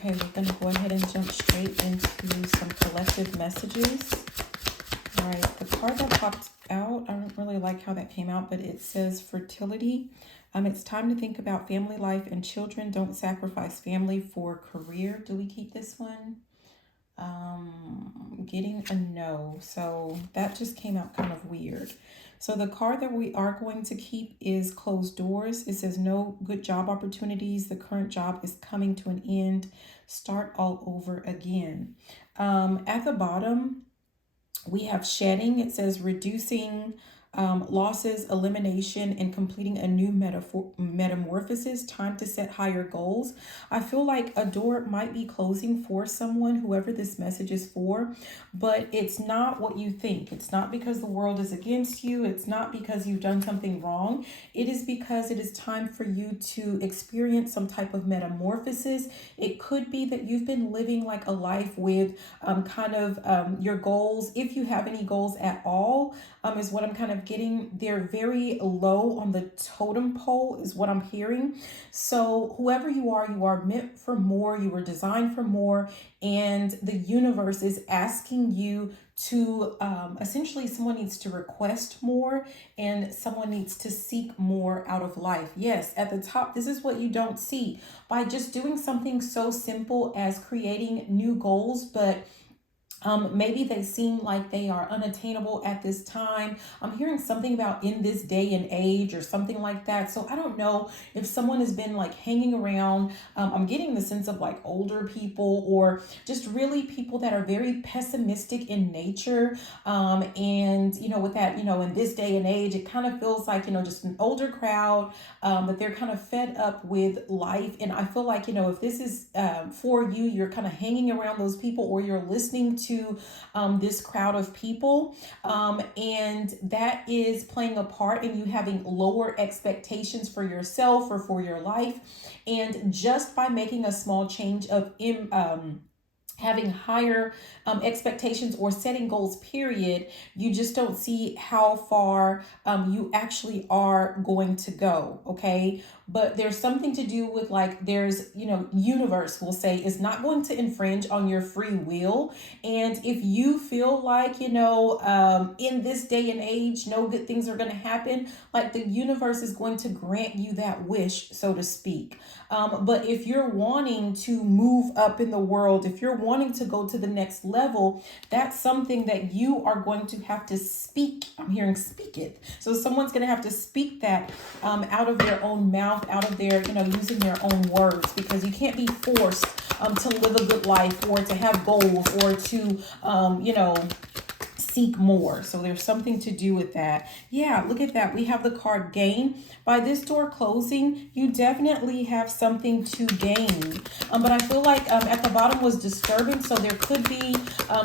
Okay, we're going to go ahead and jump straight into some collective messages. All right, the card that popped out, I don't really like how that came out, but it says fertility. It's time to think about family life and children. Don't sacrifice family for career. Do we keep this one? Getting a no. So that just came out kind of weird. So the card that we are going to keep is closed doors. It says no good job opportunities. The current job is coming to an end. Start all over again. At the bottom, we have shedding. It says reducing losses, elimination, and completing a new metamorphosis. Time to set higher goals. I feel like a door might be closing for someone, whoever this message is for, but it's not what you think. It's not because the world is against you. It's not because you've done something wrong. It is because it is time for you to experience some type of metamorphosis. It could be that you've been living like a life with your goals, if you have any goals at all, is what I'm kind of getting. They're very low on the totem pole is what I'm hearing. So whoever you are meant for more. You were designed for more. And the universe is asking you to essentially, someone needs to request more and someone needs to seek more out of life. Yes, at the top, this is what you don't see by just doing something so simple as creating new goals, but maybe they seem like they are unattainable at this time. I'm hearing something about in this day and age or something like that. So I don't know if someone has been like hanging around. I'm getting the sense of like older people or just really people that are very pessimistic in nature. And, with that, in this day and age, it kind of feels like, just an older crowd, that they're kind of fed up with life. And I feel like, if this is for you, you're kind of hanging around those people or you're listening to this crowd of people, and that is playing a part in you having lower expectations for yourself or for your life. And just by making a small change of having higher expectations or setting goals, period, you just don't see how far you actually are going to go. Okay. But there's something to do with like, there's, universe will say is not going to infringe on your free will. And if you feel like, in this day and age, no good things are going to happen, like the universe is going to grant you that wish, so to speak. But if you're wanting to move up in the world, if you're wanting to go to the next level, that's something that you are going to have to speak. I'm hearing speak it. So someone's going to have to speak that out of their own mouth, out of their, using their own words, because you can't be forced to live a good life or to have goals or to, seek more. So there's something to do with that. Yeah, look at that. We have the card gain. By this door closing, you definitely have something to gain. But I feel like at the bottom was disturbing. So there could be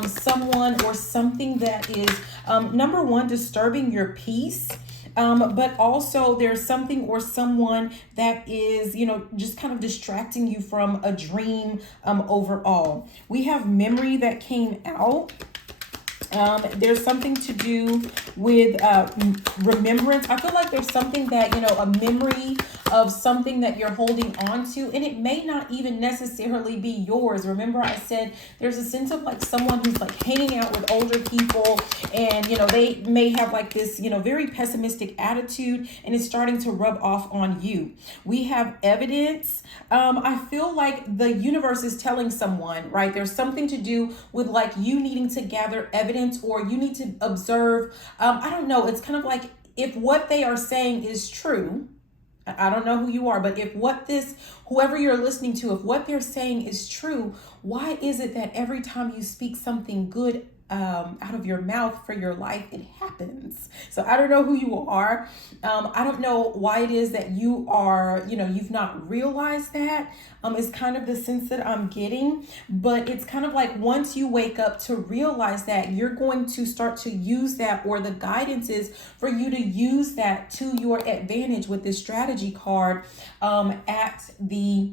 someone or something that is, number one, disturbing your peace. But also there's something or someone that is, just kind of distracting you from a dream overall. We have memory that came out. There's something to do with remembrance. I feel like there's something that, a memory of something that you're holding on to, and it may not even necessarily be yours. Remember I said there's a sense of like someone who's like hanging out with older people and, they may have like this, very pessimistic attitude, and it's starting to rub off on you. We have evidence. I feel like the universe is telling someone, right? There's something to do with like you needing to gather evidence, or you need to observe. I don't know. It's kind of like if what they are saying is true, I don't know who you are, but if whoever you're listening to, if what they're saying is true, why is it that every time you speak something good out of your mouth for your life, it happens? So I don't know who you are. I don't know why it is that you are, you've not realized that. It's kind of the sense that I'm getting, but it's kind of like once you wake up to realize that, you're going to start to use that, or the guidance is for you to use that to your advantage with this strategy card at the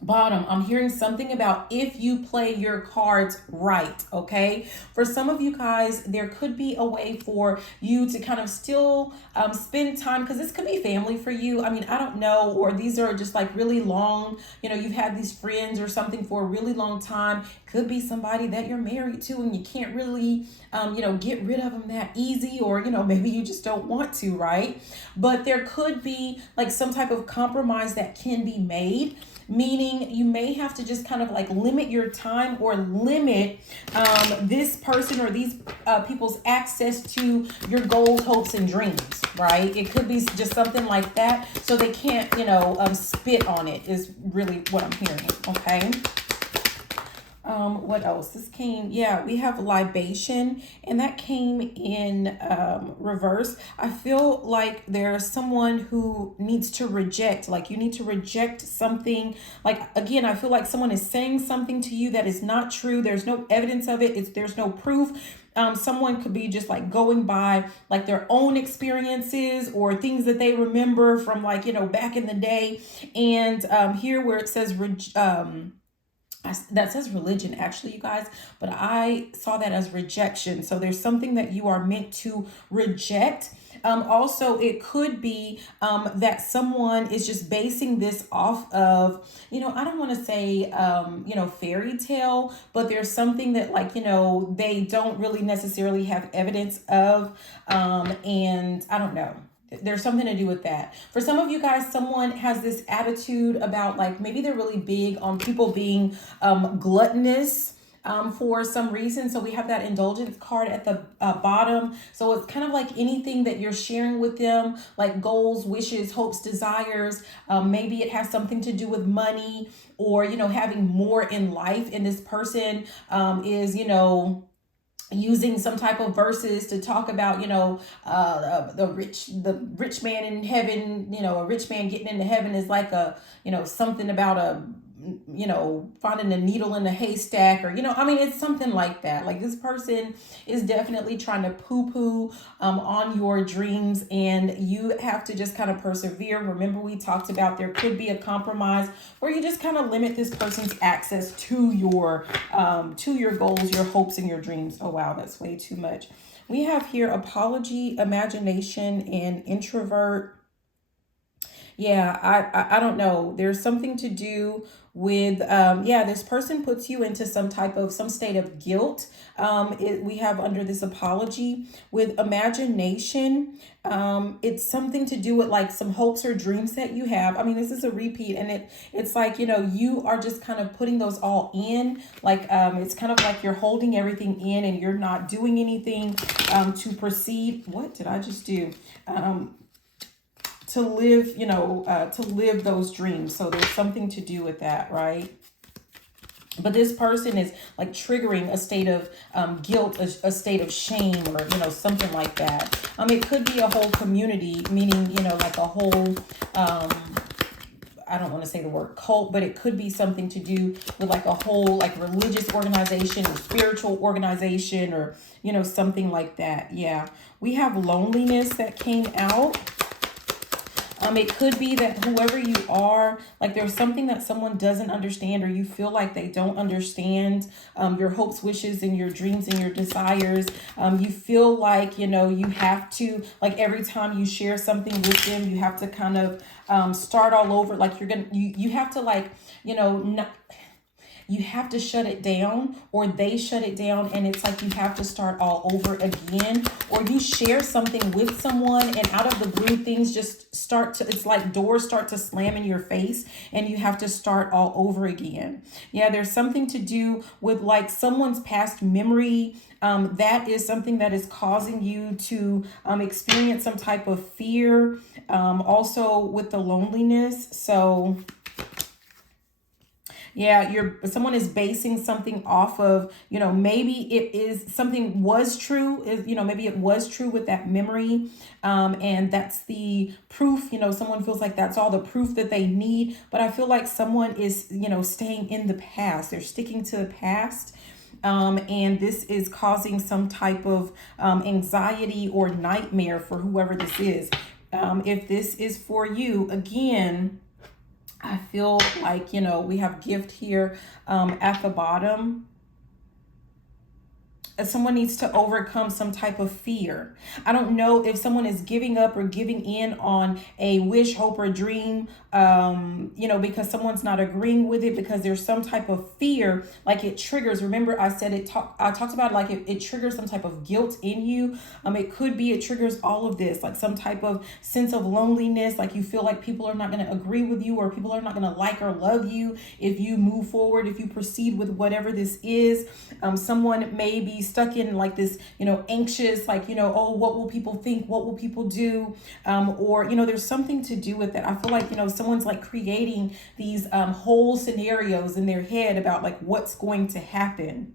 Bottom, I'm hearing something about if you play your cards right, okay? For some of you guys, there could be a way for you to kind of still spend time, because this could be family for you. I mean, I don't know, or these are just like really long, you've had these friends or something for a really long time. Could be somebody that you're married to and you can't really, get rid of them that easy, or, maybe you just don't want to, right? But there could be like some type of compromise that can be made, meaning you may have to just kind of like limit your time, or limit this person or these people's access to your goals, hopes, and dreams, right? It could be just something like that, so they can't, spit on it, is really what I'm hearing, okay? What else? This came, yeah, we have libation, and that came in reverse. I feel like there's someone who needs to reject, like you need to reject something. Like, again, I feel like someone is saying something to you that is not true. There's no evidence of it. There's no proof. Someone could be just like going by like their own experiences or things that they remember from, like, back in the day. And here where it says that says religion, actually, you guys, but I saw that as rejection. So there's something that you are meant to reject. Also, it could be that someone is just basing this off of, I don't want to say, fairy tale, but there's something that, like, they don't really necessarily have evidence of. And I don't know. There's something to do with that. For some of you guys, someone has this attitude about, like, maybe they're really big on people being gluttonous for some reason. So we have that indulgence card at the bottom. So it's kind of like anything that you're sharing with them, like goals, wishes, hopes, desires. Maybe it has something to do with money, or, having more in life. And this person is, using some type of verses to talk about, the rich man in heaven. A rich man getting into heaven is like something about finding a needle in a haystack, or, it's something like that. Like, this person is definitely trying to poo-poo on your dreams, and you have to just kind of persevere. Remember, we talked about there could be a compromise where you just kind of limit this person's access to your goals, your hopes, and your dreams. Oh, wow, that's way too much. We have here apology, imagination, and introvert. Yeah, I don't know. There's something to do with, this person puts you into some state of guilt. We have under this apology with imagination. It's something to do with like some hopes or dreams that you have. I mean, this is a repeat, and it's like, you are just kind of putting those all in. Like, it's kind of like you're holding everything in and you're not doing anything to proceed. What did I just do? To live those dreams. So there's something to do with that, right? But this person is like triggering a state of guilt, a state of shame, or, something like that. It could be a whole community, meaning, like a whole, I don't want to say the word cult, but it could be something to do with like a whole like religious organization or spiritual organization, or, something like that. Yeah. We have loneliness that came out. It could be that whoever you are, like, there's something that someone doesn't understand, or you feel like they don't understand your hopes, wishes, and your dreams and your desires. You feel like, you have to, like, every time you share something with them, you have to kind of start all over. Like, you have to, like, not, you have to shut it down, or they shut it down, and it's like you have to start all over again. Or you share something with someone, and out of the blue, things just it's like doors start to slam in your face, and you have to start all over again. Yeah, there's something to do with like someone's past memory. That is something that is causing you to experience some type of fear. Also with the loneliness. So yeah, someone is basing something off of, maybe it is something was true, maybe it was true with that memory. And that's the proof, someone feels like that's all the proof that they need. But I feel like someone is, staying in the past. They're sticking to the past. And this is causing some type of anxiety or nightmare for whoever this is. If this is for you, again, I feel like, you know, we have gift here at the bottom. Someone needs to overcome some type of fear. I don't know if someone is giving up or giving in on a wish, hope, or dream, you know, because someone's not agreeing with it, because there's some type of fear, like it triggers. Remember, I said I talked about like it triggers some type of guilt in you. It could be it triggers all of this, like some type of sense of loneliness, like you feel like people are not going to agree with you, or people are not going to like or love you if you move forward, if you proceed with whatever this is. Someone may be stuck in like this, you know, anxious, like, you know, oh, what will people think? What will people do? Or, you know, there's something to do with it. I feel like, you know, someone's like creating these whole scenarios in their head about like what's going to happen.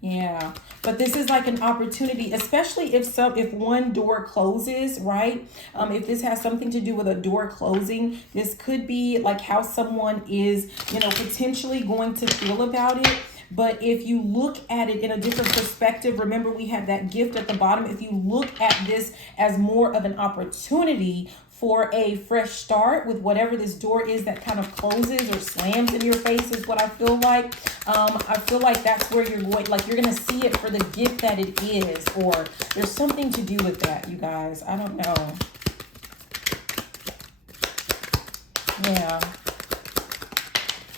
Yeah, but this is like an opportunity, especially if one door closes, right? If this has something to do with a door closing, this could be like how someone is, you know, potentially going to feel about it. But if you look at it in a different perspective, remember we had that gift at the bottom. If you look at this as more of an opportunity for a fresh start with whatever this door is that kind of closes or slams in your face, is what I feel like. I feel like that's where you're going, like you're going to see it for the gift that it is, or there's something to do with that, you guys. I don't know. Yeah.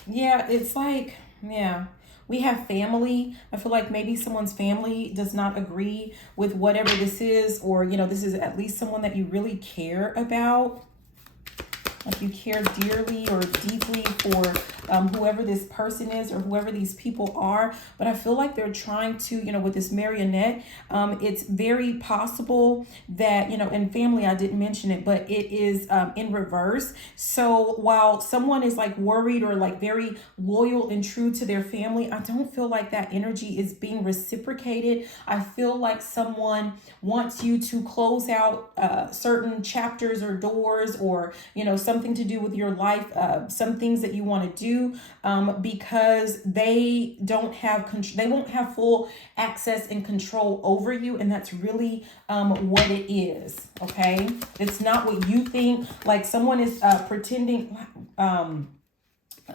Yeah, it's like, yeah. We have family. I feel like maybe someone's family does not agree with whatever this is, or, you know, this is at least someone that you really care about. Like you care dearly or deeply for whoever this person is or whoever these people are. But I feel like they're trying to, you know, with this marionette, it's very possible that, you know, in family, I didn't mention it, but it is in reverse. So while someone is like worried or like very loyal and true to their family, I don't feel like that energy is being reciprocated. I feel like someone wants you to close out certain chapters or doors, or, you know, something to do with your life, some things that you want to do, because they don't have they won't have full access and control over you, and that's really what it is. Okay, it's not what you think. Like someone is pretending.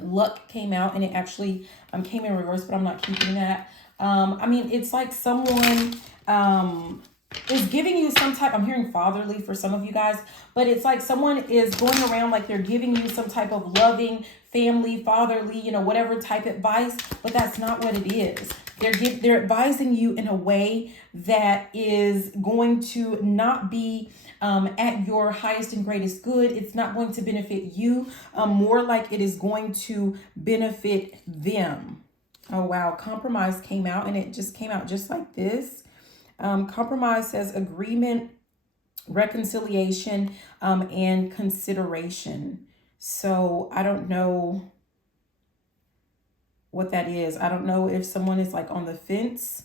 Luck came out, and it actually came in reverse, but I'm not keeping that. I mean, it's like someone is giving you some type, I'm hearing fatherly for some of you guys, but it's like someone is going around like they're giving you some type of loving, family, fatherly, you know, whatever type advice, but that's not what it is. They're advising you in a way that is going to not be at your highest and greatest good. It's not going to benefit you, more like it is going to benefit them. Oh, wow. Compromise came out, and it just came out just like this. Compromise says agreement, reconciliation, and consideration. So I don't know what that is. I don't know if someone is like on the fence,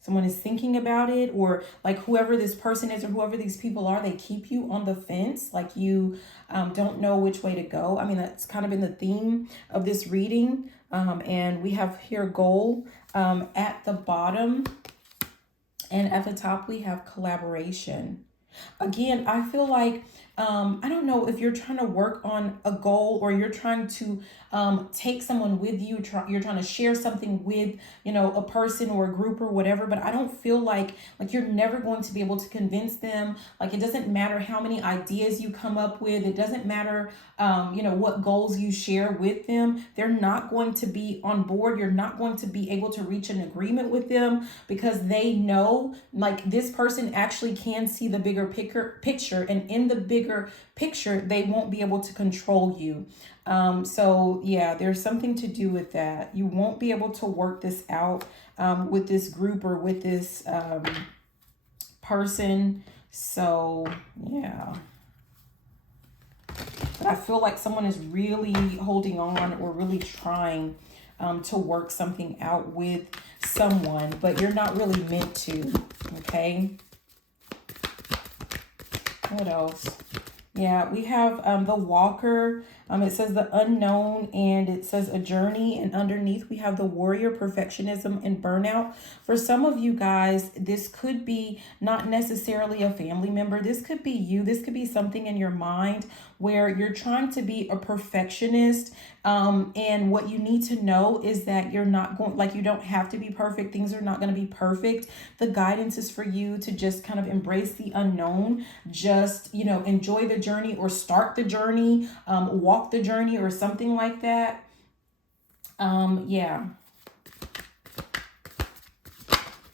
someone is thinking about it, or like whoever this person is or whoever these people are, they keep you on the fence, like you don't know which way to go. I mean, that's kind of been the theme of this reading. And we have here goal at the bottom. And at the top, we have collaboration. Again, I feel like, I don't know if you're trying to work on a goal, or you're trying to take someone with you, you're trying to share something with, you know, a person or a group or whatever, but I don't feel like you're never going to be able to convince them. Like, it doesn't matter how many ideas you come up with. It doesn't matter, you know, what goals you share with them. They're not going to be on board. You're not going to be able to reach an agreement with them, because they know like this person actually can see the bigger picture, and in the bigger picture, they won't be able to control you. So yeah, there's something to do with that. You won't be able to work this out with this group or with this person. So yeah. But I feel like someone is really holding on, or really trying to work something out with someone, but you're not really meant to. Okay. What else? Yeah, we have the walker. It says the unknown, and it says a journey, and underneath we have the warrior, perfectionism, and burnout. For some of you guys, this could be not necessarily a family member. This could be you. This could be something in your mind where you're trying to be a perfectionist. And what you need to know is that you're not going, like, you don't have to be perfect. Things are not going to be perfect. The guidance is for you to just kind of embrace the unknown. Just, enjoy the journey, or start the journey, walk the journey, or something like that. Yeah.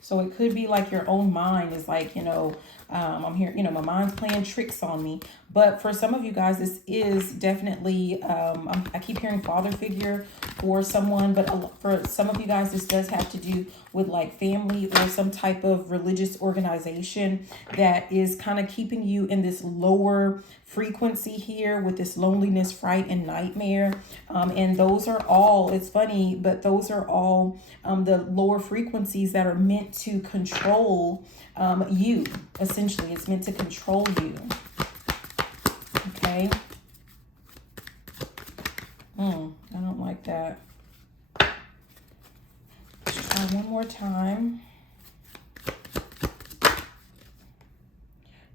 So it could be like your own mind is like, I'm here, my mind's playing tricks on me. But for some of you guys, this is definitely, I keep hearing father figure for someone, but for some of you guys, this does have to do with like family or some type of religious organization that is kind of keeping you in this lower frequency here with this loneliness, fright, and nightmare. And those are all, it's funny, but those are all the lower frequencies that are meant to control you. Essentially, it's meant to control you. Okay. I don't like that. Let's try one more time.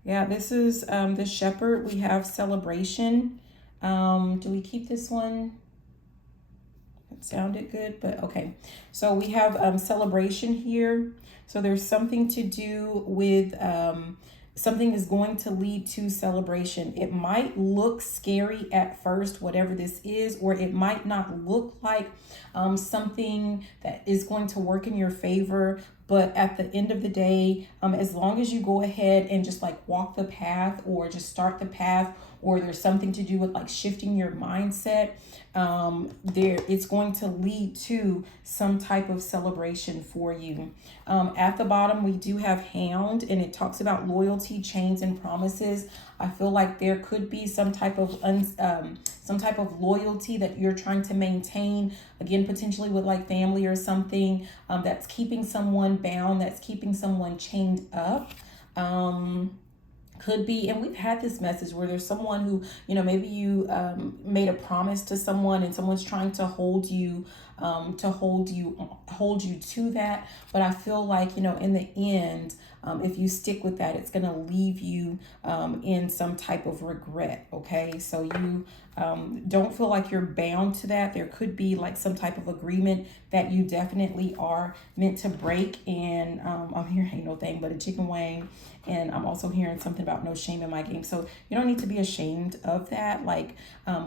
Yeah, this is the shepherd. We have celebration. Do we keep this one? It sounded good, but okay. So we have celebration here. So there's something to do with something is going to lead to celebration. It might look scary at first, whatever this is, or it might not look like something that is going to work in your favor. But at the end of the day, as long as you go ahead and just like walk the path, or just start the path, or there's something to do with like shifting your mindset, it's going to lead to some type of celebration for you. At the bottom, we do have hound, and it talks about loyalty, chains, and promises. I feel like there could be some type of loyalty that you're trying to maintain, again, potentially with like family or something, that's keeping someone bound, that's keeping someone chained up. Could be, and we've had this message where there's someone who, maybe you made a promise to someone, and someone's trying to hold you to that. But I feel like, in the end, if you stick with that, it's going to leave you in some type of regret. Okay, so you don't feel like you're bound to that. There could be like some type of agreement that you definitely are meant to break. And I'm hearing ain't no thing but a chicken wing. And I'm also hearing something about no shame in my game. So you don't need to be ashamed of that. Like,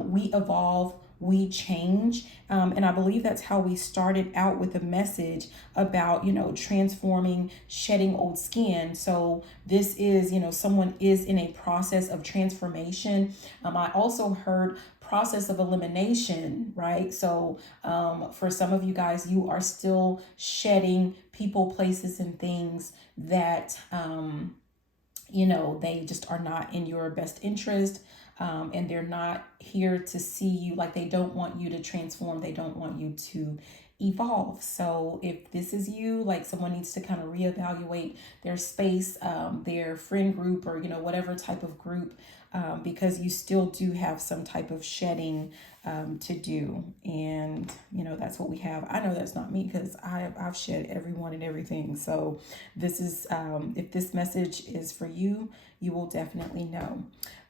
we evolve, we change. And I believe that's how we started out with a message about, transforming, shedding old skin. So this is, someone is in a process of transformation. I also heard process of elimination, right? So for some of you guys, you are still shedding people, places, and things that, they just are not in your best interest. And they're not here to see you, like they don't want you to transform. They don't want you to evolve. So if this is you, like someone needs to kind of reevaluate their space, their friend group, or, whatever type of group, because you still do have some type of shedding to do. And, that's what we have. I know that's not me, because I've shed everyone and everything. So this is, if this message is for you, you will definitely know.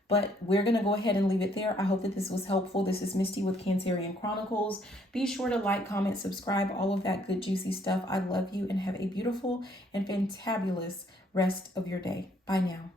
But we're going to go ahead and leave it there. I hope that this was helpful. This is Misty with Cancerian Chronicles. Be sure to like, comment, subscribe, all of that good, juicy stuff. I love you, and have a beautiful and fantabulous rest of your day. Bye now.